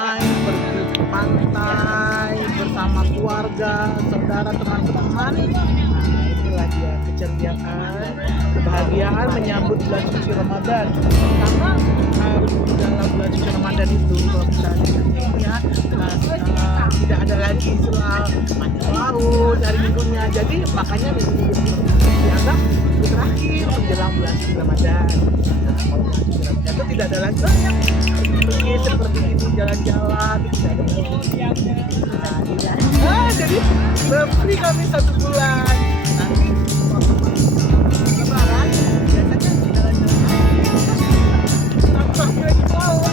main, pergi ke pantai bersama keluarga, saudara, teman-teman. Nah, itulah dia keceriaan, kebahagiaan menyambut bulan suci Ramadan. Karena di dalam bulan suci Ramadan itu kalau misalnya ya, tidak ada lagi istilah mandi laut hari minggunya. Jadi makanya minggu dianggap minggu terakhir menjelang bulan suci Ramadan. Nah, kalau bulan suci Ramadan itu tidak ada lagi banyak pergi seperti itu, jalan-jalan, tidak ada lagi. Jadi free kami 1 bulan. Nanti waktu lebaran biasanya jalan-jalan tanpa lagi laut.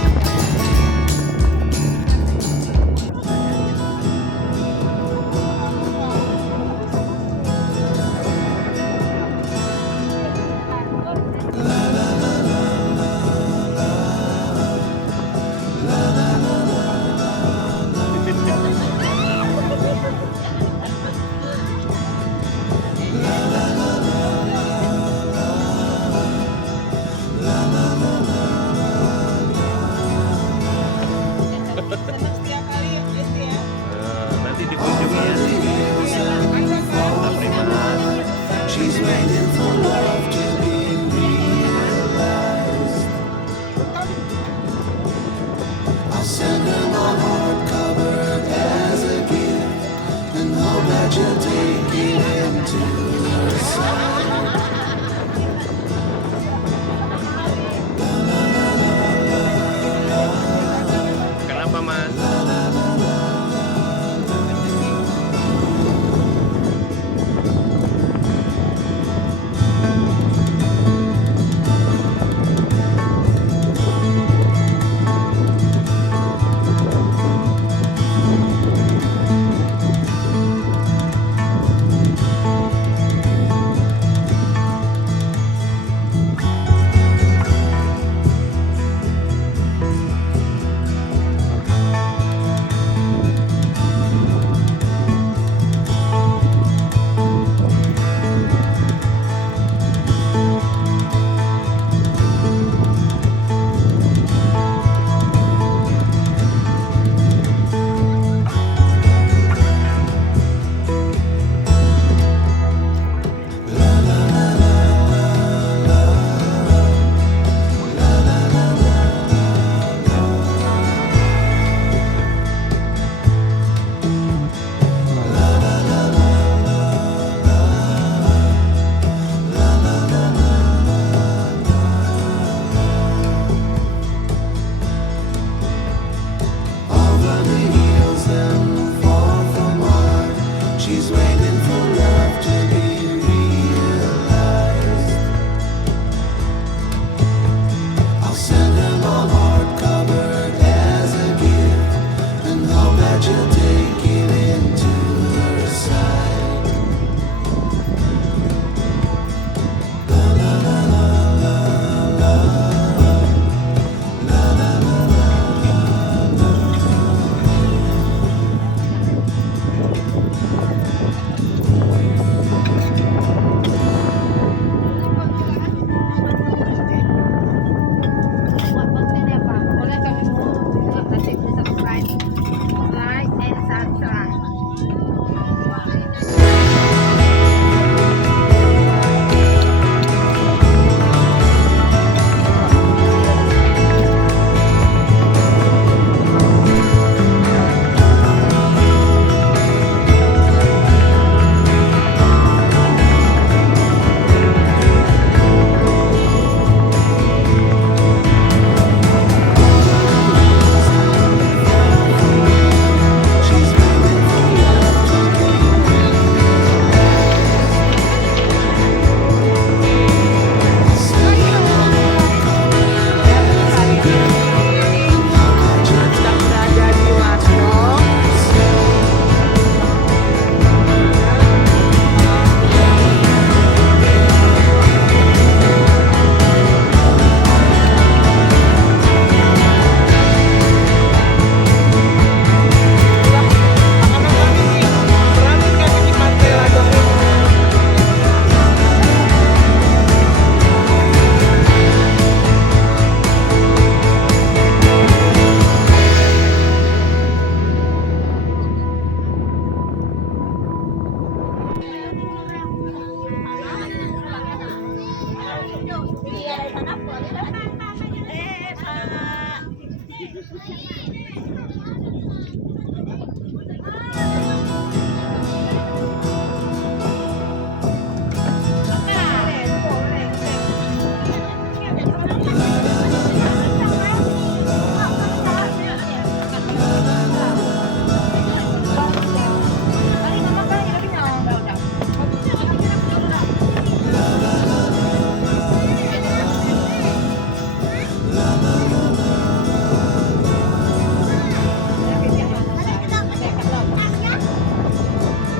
Nanti dikunjungi ya. Kita Primas. She's waiting for love to be realized. I'll send her my heart covered as a gift and hope that you'll take it into your side. Kenapa Mas?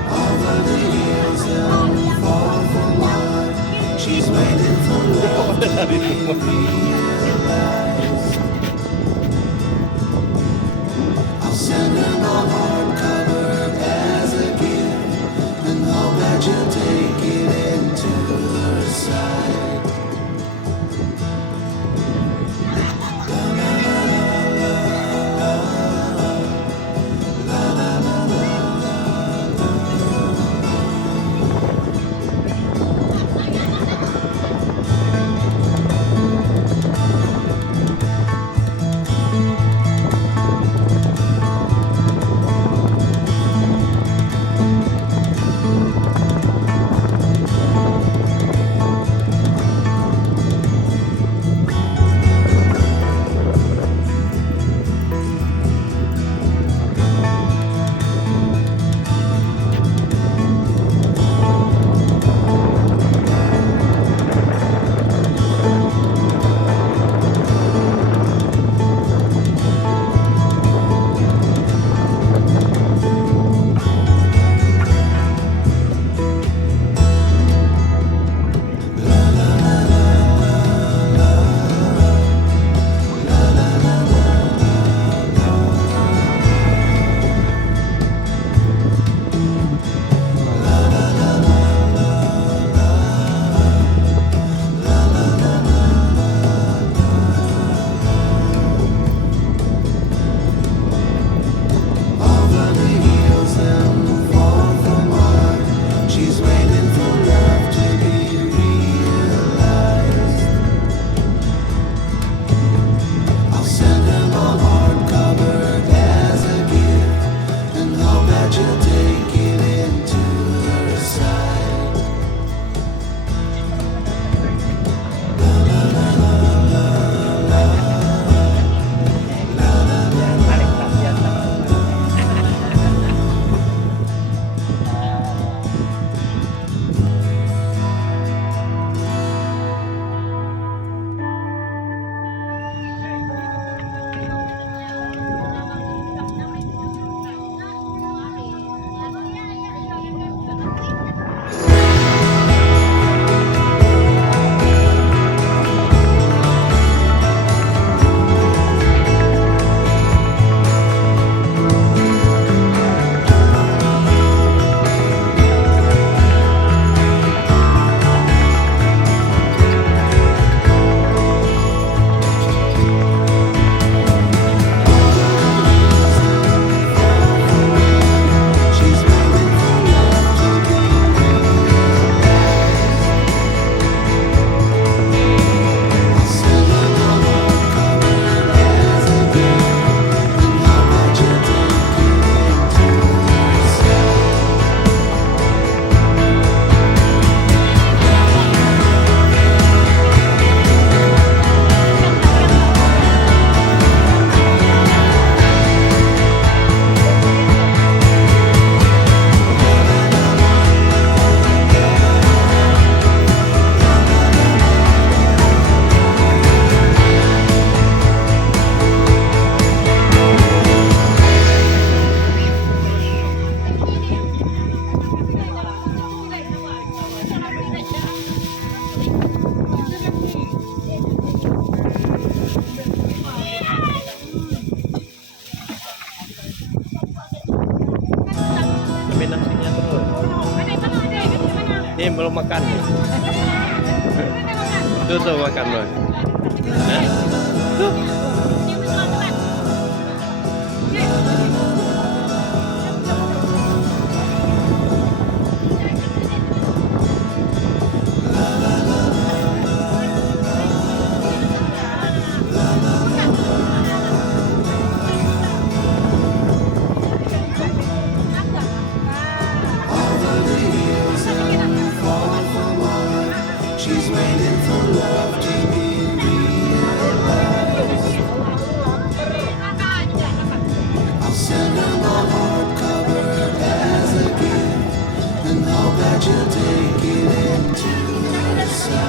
Over the hills and far from one. She's waiting for love to be realized. I'll send her my heart covered as a gift, and hope that you'll take it into her side. Over the hills and far from one. She's waiting for love to be realized. I'll send her my heart covered as a gift, and hope that you'll take it into her side. She's waiting for love to be realized. I'll send her my heart covered as a gift, and hope that you'll take it into her side. Tapi nasinya terus. Ini belum makan nih. Tuh makan loh. Hah? Tuh. send her my heart covered as a gift, and hope that you'll take it into your side.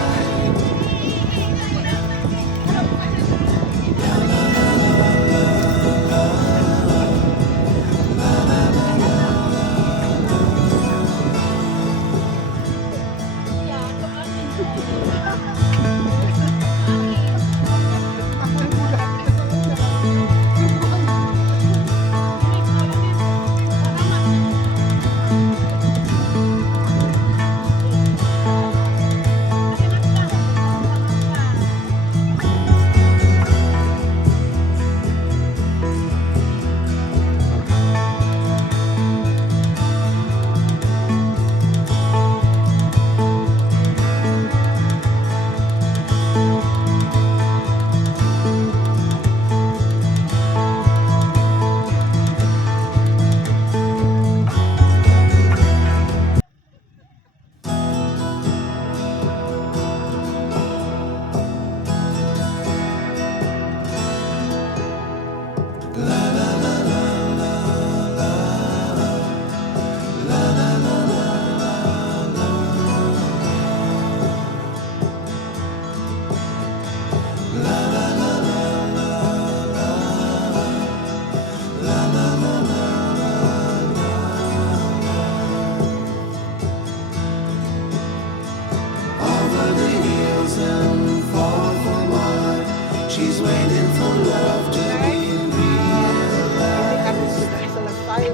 Over the hills and far from mine, she's waiting for love to be realized. Kami sudah selesai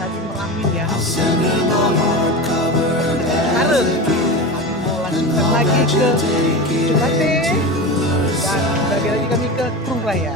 tadi meramin ya. I'll send her my heart covered as Sekarang a gift, kami mau and lanjutkan hope lagi that ke you'll take it Cukate into your dan side. lagi kami ke Krung Raya.